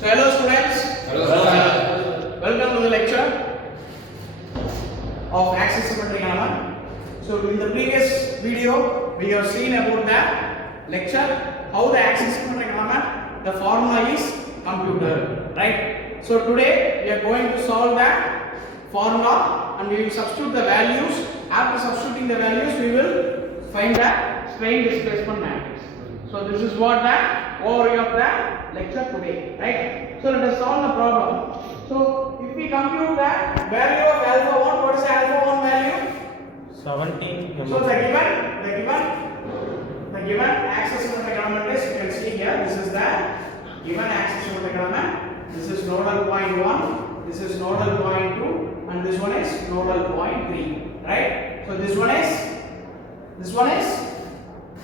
So hello students. Hello sir. Welcome to the lecture of Axisymmetric element. So in the previous video we have seen about the lecture how the Axisymmetric element, the formula is computed, right? So today we are going to solve the formula and we will substitute the values. After substituting the values we will find the strain displacement matrix. So this is what the overview of the lecture today, right? So let us solve the problem. So if we compute the value of alpha 1, what is the alpha 1 value? 17. So the given axisymmetric element is, you can see here, this is the given axisymmetric element. This is nodal point 1, this is nodal point 2, and this one is nodal point 3, right? So this one is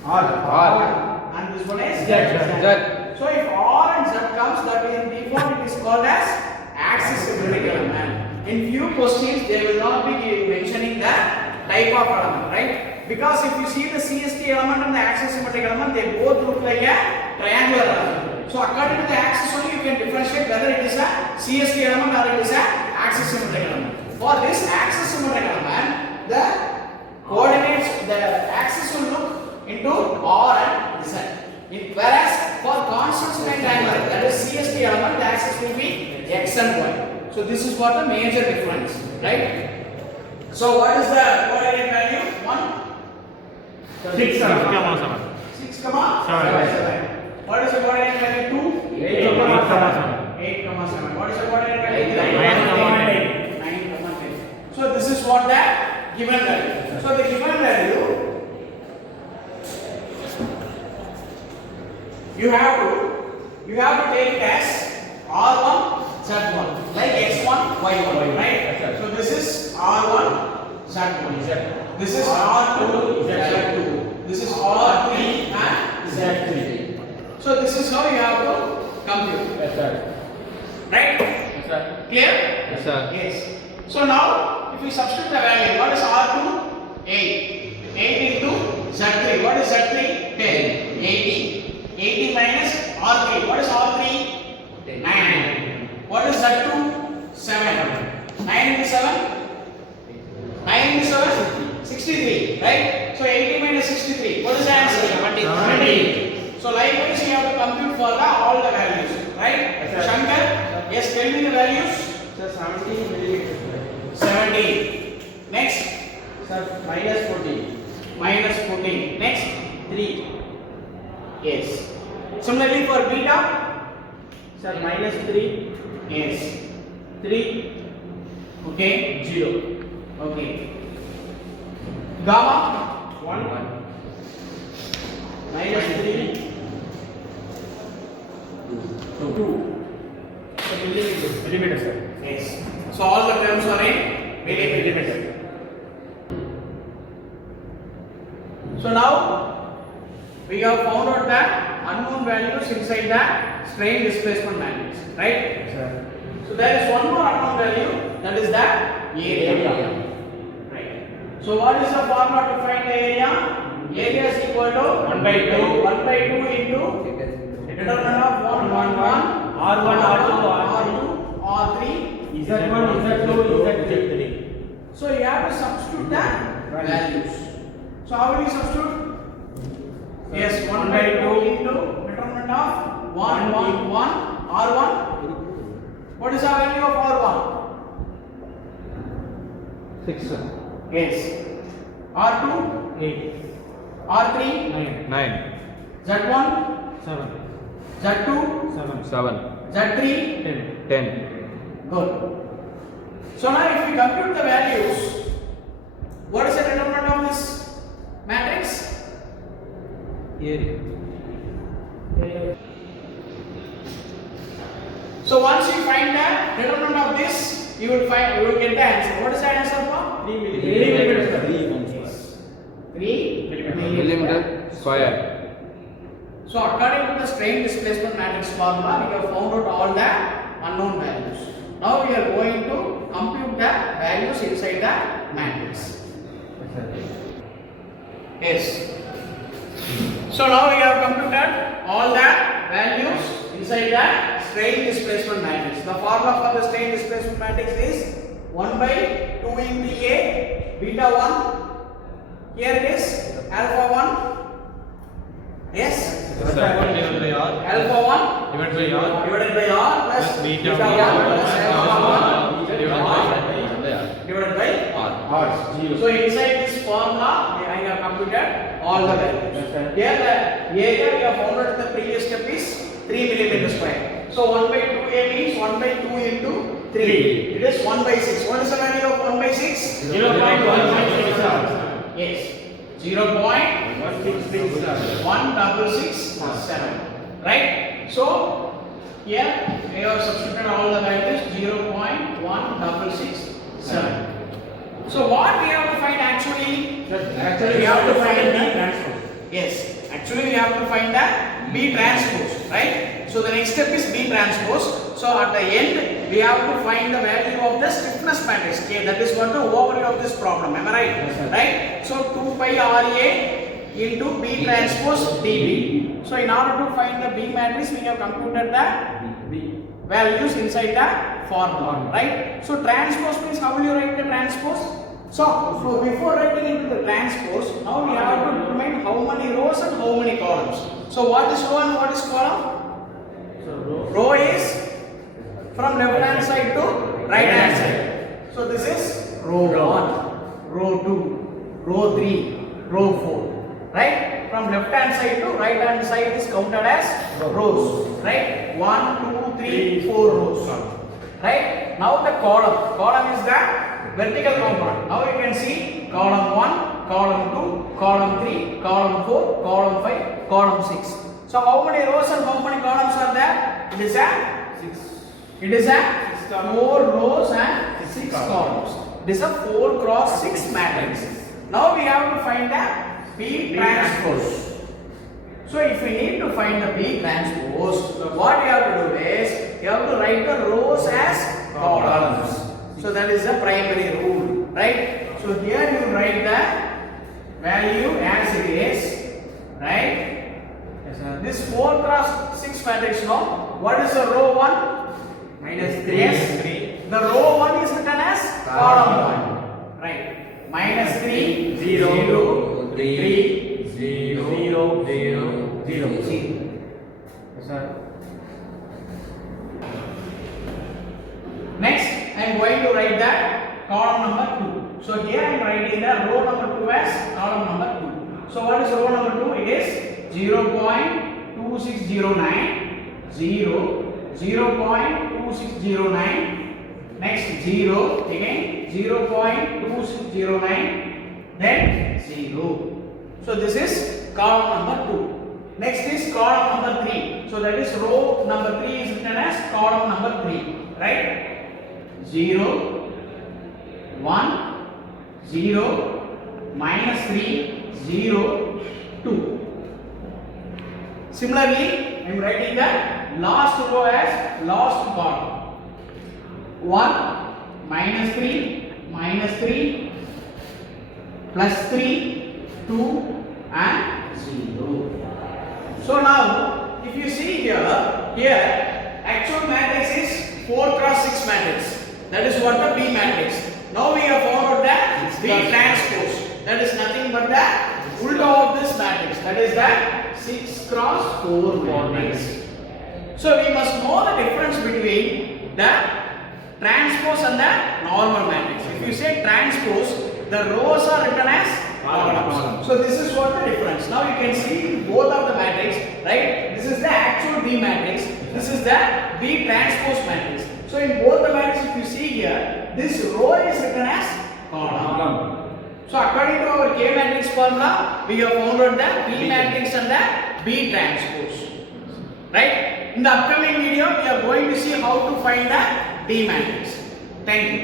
R. and this one is Z. So if R and Z comes, that in default it is called as axisymmetric element. In few questions they will not be mentioning the type of element, right? Because if you see the CST element and the axisymmetric element, they both look like a triangular element. So according to the axis only you can differentiate whether it is a CST element or it is a axisymmetric element. For this axisymmetric element, the coordinates, the axis will look into R and Z. Whereas for constant strain triangle, that is CST element, the axis will be X and Y. So this is what the major difference, right? So what is the coordinate value? 1, 6, 7. 6, 7. What is the coordinate value? 2, 8, 7. 8, 7. What is the coordinate value? 9, 9, 10. So this is what the given value. So the given value, you have to take it as R1, Z1, like X1, Y1, right? So this is R1, Z1. This is R2, Z2. This is R3 and Z3. So this is how you have to compute. Yes, sir. Right? Yes, sir. Clear? Yes sir. Yes. So now, if we substitute the value, what is R2? 8. 8 into Z3. What is Z3? 10. 80. 80 minus R3. What is R3? 9. What is Z2? 7. 9 into 7? 9 into 7? 63. Right? So 80 minus 63. What is the answer? 70. So likewise, you have to compute for all the values. Right? Yes, Shankar? Yes, tell me the values. Sir, 17 millimeters. 70. Next. Sir, minus 14. Minus 14. Next. 3. Yes. Similarly for beta. Sir, minus 3. Yes. 3. Okay. 0. Okay. Gamma. 1. Minus 3. 2. Millimeter, sir. Yes. So all the terms are in millimeter. So now we have found out the unknown values inside the strain displacement matrix, right? Sir. So there is one more unknown value, that is the area. Right. So what is the formula to find the area? Area is equal to 1 by 2. 1 by 2 into determinant of 1, 1, 1, R1, R2, R2, R3, Z1, Z2, Z3. So you have to substitute the values. So how will you substitute? Yes, 1 by 2 into determinant of 1, 1, 1, R1. What is the value of R1? 6, sir. Yes. R2, 8. R3, 9. Z1, 7. Z2, 7. 7. Z3. 10. 10. Good. So now if we compute the values, what is the determinant of this matrix? Area. So once you find the determinant of this, you will get the answer. What is the answer for? 3 millimeters, sir. 3 Millimeter square. So according to the strain displacement matrix formula, we have found out all the unknown values. Now we are going to compute the values inside the matrix. Yes. So now we have computed all the values inside the strain displacement matrix. The formula for the strain displacement matrix is 1 by 2 into A beta 1. Here it is alpha 1. Yes. Sir. Alpha 1 divided by R plus beta 1 plus alpha 1 divided by R. So inside this formula I have computed all the values. Here the area we have found in the previous step is 3 millimeter square. So 1 by 2A means 1 by 2 into 3. It is 1 by 6. What is the value of 1 by 6? 0.166. Yes. 0.1667. Right? So here we have substituted all the values 0.1667. So what we have to find actually? Actually, we have to find the the transpose. Yes, actually we have to find the B transpose, right? So the next step is B transpose. So at the end we have to find the value of the stiffness matrix. Okay, that is what the overview of this problem. Am I right? Yes, sir. Right? So 2 pi RA into B transpose dB. So in order to find the B matrix, we have computed the values inside the formula, right? So transpose means how will you write the transpose? So before writing into the transpose, now we have to determine how many rows and how many columns. So what is row and what is column? Row is from left hand side to right hand side. So this is row 1, row 2, row 3, row 4. Right? From left hand side to right hand side is counted as rows. Right? 1, 2, 3, 4 rows. Right? Now the column. Column is the vertical component. Now you can see column 1, column 2, column 3, column 4, column 5, column 6. So how many rows and how many columns are there? It is a 4 rows and 6 columns. It is a 4 cross 6 matrix. Now we have to find the B transpose. So if we need to find the B transpose, what you have to do is you have to write the rows as columns. So that is the primary rule, right? So here you write the value as it is, right? Yes, sir. This 4 cross 6 matrix now, what is the row 1? -3. Yes. The row 1 is written as column 1, right? -3, 0, 3, 0, 0, 0. Yes, sir. Next, I am going to write that column number 2. So here I am writing the row number 2 as column number 2. So what is row number 2? It is 0.2609, 0, 0.2609, next 0, again 0.2609, then 0. So this is column number 2. Next is column number 3. So that is row number 3 is written as column number 3, right? 0, 1, 0, -3, 0, 2. Similarly, I am writing the last row as last column. 1, -3, -3, +3, 2 and 0. So now, if you see here actual matrix is 4 cross 6 matrix. That is what the B matrix. Now we have found out the B transpose. That is nothing but the ulta of this matrix. That is the 6 cross 4 matrix. So we must know the difference between the transpose and the normal matrix. If you say transpose, the rows are written as columns. So this is what the difference. Now you can see both of the matrix, right? This is the actual B matrix. This is the B transpose matrix. So in both the matrix, if you see here, this row is written as column. So according to our K matrix formula, we have found out the B matrix and the B transpose. Right? In the upcoming video, we are going to see how to find the D matrix. Thank you.